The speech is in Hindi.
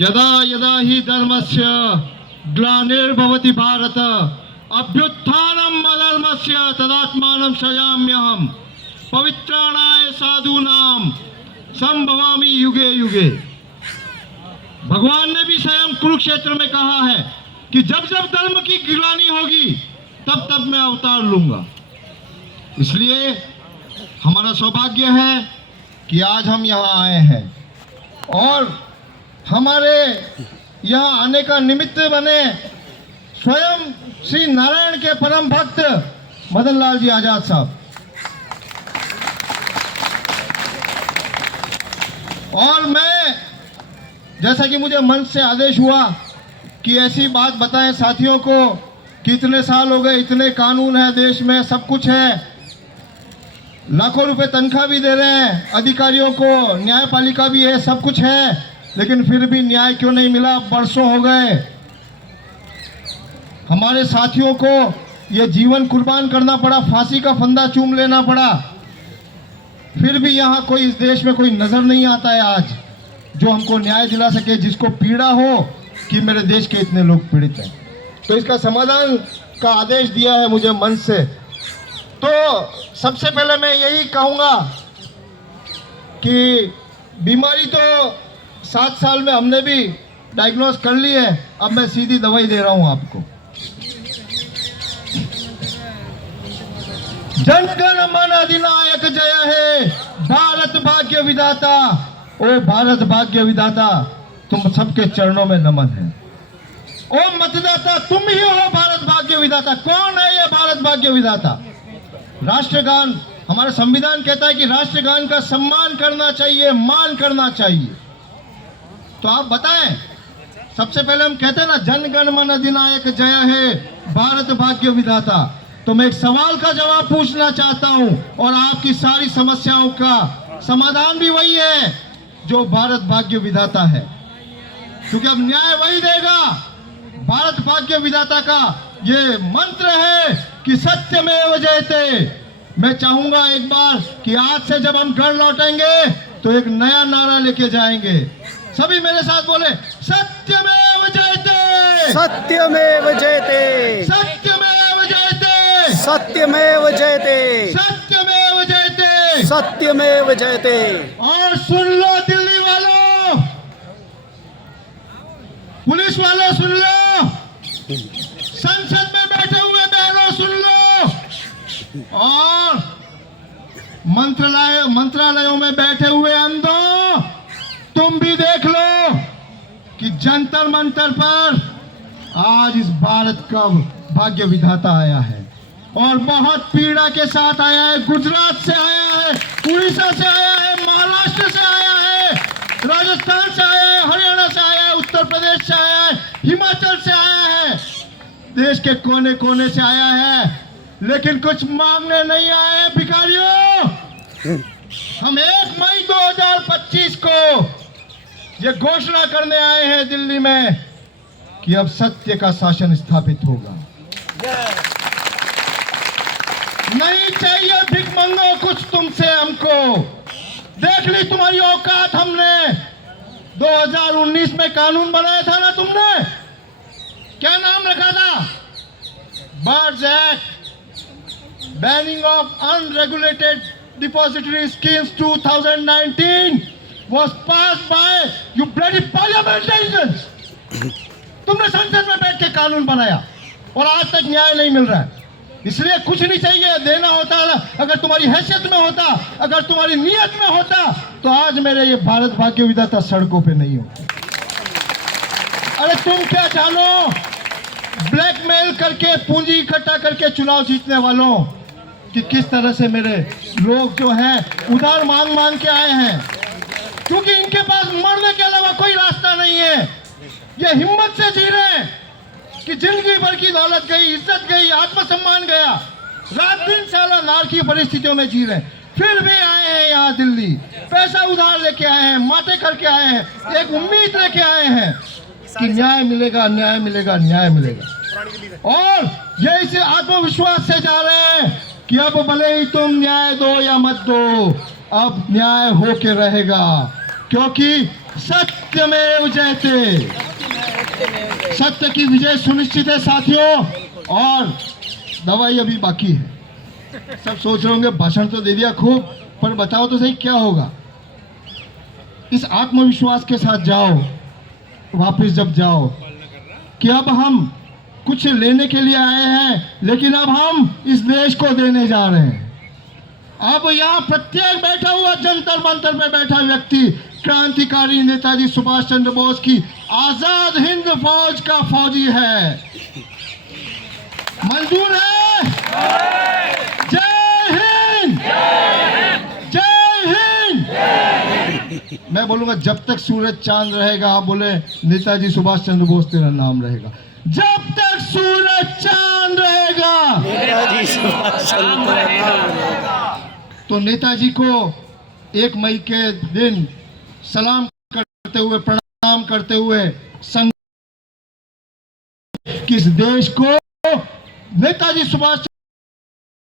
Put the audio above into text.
यदा यदा हि धर्मस्य ग्लानिर्भवति भारत अभ्युत्थानम् अधर्मस्य तदात्मानं सृजाम्यहम् पवित्राणाय साधूनां संभवामि युगे युगे। भगवान ने भी स्वयं कुरुक्षेत्र में कहा है कि जब जब धर्म की गिलानी होगी तब तब मैं अवतार लूंगा। इसलिए हमारा सौभाग्य है कि आज हम यहाँ आए हैं और हमारे यहाँ आने का निमित्त बने स्वयं श्री नारायण के परम भक्त मदन लाल जी आजाद साहब। और मैं, जैसा कि मुझे मंच से आदेश हुआ कि ऐसी बात बताएं साथियों को कि इतने साल हो गए, इतने कानून है देश में, सब कुछ है, लाखों रुपए तनख्वाह भी दे रहे हैं अधिकारियों को, न्यायपालिका भी है, सब कुछ है, लेकिन फिर भी न्याय क्यों नहीं मिला? बरसों हो गए। हमारे साथियों को ये जीवन कुर्बान करना पड़ा, फांसी का फंदा चूम लेना पड़ा, फिर भी यहाँ कोई, इस देश में कोई नजर नहीं आता है आज जो हमको न्याय दिला सके, जिसको पीड़ा हो कि मेरे देश के इतने लोग पीड़ित हैं। तो इसका समाधान का आदेश दिया है मुझे मंच से। तो सबसे पहले मैं यही कहूँगा कि बीमारी तो 7 साल में हमने भी डायग्नोज कर ली है, अब मैं सीधी दवाई दे रहा हूँ आपको। जन गण मन अधिनायक जय है, भारत भाग्य विधाता। ओ भारत भाग्य विधाता, तुम सबके चरणों में नमन है। ओ मतदाता, तुम ही हो भारत भाग्य विधाता। कौन है ये भारत भाग्य विधाता? राष्ट्रगान, हमारा संविधान कहता है कि राष्ट्रगान का सम्मान करना चाहिए, मान करना चाहिए। तो आप बताएं, सबसे पहले हम कहते हैं ना, जन गण मन अधिनायक जय है, भारत भाग्य विधाता। तो मैं एक सवाल का जवाब पूछना चाहता हूं और आपकी सारी समस्याओं का समाधान भी वही है जो भारत भाग्य विधाता है, क्योंकि अब न्याय वही देगा। भारत भाग्य विधाता का ये मंत्र है कि सत्यमेव जयते। मैं चाहूंगा एक बार कि आज से जब हम घर लौटेंगे तो एक नया नारा लेके जाएंगे। सभी मेरे साथ बोले, सत्यमेव जयते, सत्यमेव जयते, सत्यमेव जयते, सत्यमेव जयते, सत्यमेव जयते, सत्यमेव जयते। और सुन लो दिल्ली वालों, पुलिस वालों सुन लो, संसद में बैठे हुए बहनों सुन लो, और मंत्रालयों में बैठे हुए अंधों, तुम भी देख लो कि जंतर मंतर पर आज इस भारत का भाग्य विधाता आया है और बहुत पीड़ा के साथ आया है। गुजरात से आया है, उड़ीसा से आया है, महाराष्ट्र से आया है, राजस्थान से आया है, हरियाणा से आया है, उत्तर प्रदेश से आया है, हिमाचल से आया है, देश के कोने कोने से आया है, लेकिन कुछ मांगने नहीं आए हैं भिखारियों। हम 1 मई 2025 को ये घोषणा करने आए हैं दिल्ली में कि अब सत्य का शासन स्थापित होगा। नहीं चाहिए भिख मंगो कुछ तुमसे हमको, देख ली तुम्हारी औकात हमने। 2019 में कानून बनाया था ना तुमने, क्या नाम रखा था? Birds act, banning of unregulated depository schemes 2019 was passed by you bloody parliamentarians। तुमने संसद में बैठ के कानून बनाया और आज तक न्याय नहीं मिल रहा है। इसलिए कुछ नहीं चाहिए, देना होता, अगर तुम्हारी हैसियत में होता, अगर तुम्हारी नीयत में होता, तो आज मेरे ये भारत भाग्य विधाता सड़कों पे नहीं होता। अरे तुम क्या जानो, ब्लैकमेल करके, पूंजी इकट्ठा करके चुनाव जीतने वालों, कि किस तरह से मेरे लोग जो हैं उधार मांग मांग के आए हैं, क्योंकि इनके पास मरने के अलावा कोई रास्ता नहीं है। ये हिम्मत से जी रहे हैं कि जिंदगी भर की दौलत गई, इज्जत गई, आत्मसम्मान गया, रात दिन साला नार की परिस्थितियों में जी रहे हैं, फिर भी आए हैं यहाँ दिल्ली, पैसा उधार लेके आए हैं, माटे करके आए हैं, एक उम्मीद लेके आए हैं कि न्याय मिलेगा, न्याय मिलेगा, न्याय मिलेगा। और ये इसे आत्मविश्वास से जा रहे हैं कि अब भले ही तुम न्याय दो या मत दो, अब न्याय होके रहेगा, क्योंकि सत्यमेव जयते। सत्य की विजय सुनिश्चित है साथियों, और दवाई अभी बाकी है। सब सोच रहे होंगे भाषण तो दे दिया खूब, पर बताओ तो सही क्या होगा। इस आत्मविश्वास के साथ जाओ, वापस जब जाओ कि अब हम कुछ लेने के लिए आए हैं, लेकिन अब हम इस देश को देने जा रहे हैं। अब यहाँ प्रत्येक बैठा हुआ जंतर मंतर में बैठा व्यक्ति क्रांतिकारी नेताजी सुभाष चंद्र बोस की आजाद हिंद फौज का फौजी है। मंजूर है? जय हिंद, जय हिंद। मैं बोलूंगा जब तक सूरज चांद रहेगा, आप बोले नेताजी सुभाष चंद्र बोस तेरा नाम रहेगा। जब तक सूरज चांद रहेगा, नेताजी सुभाष चंद्र रहेगा। तो नेताजी को 1 मई के दिन सलाम करते हुए, प्रणाम करते हुए, किस देश को नेताजी सुभाष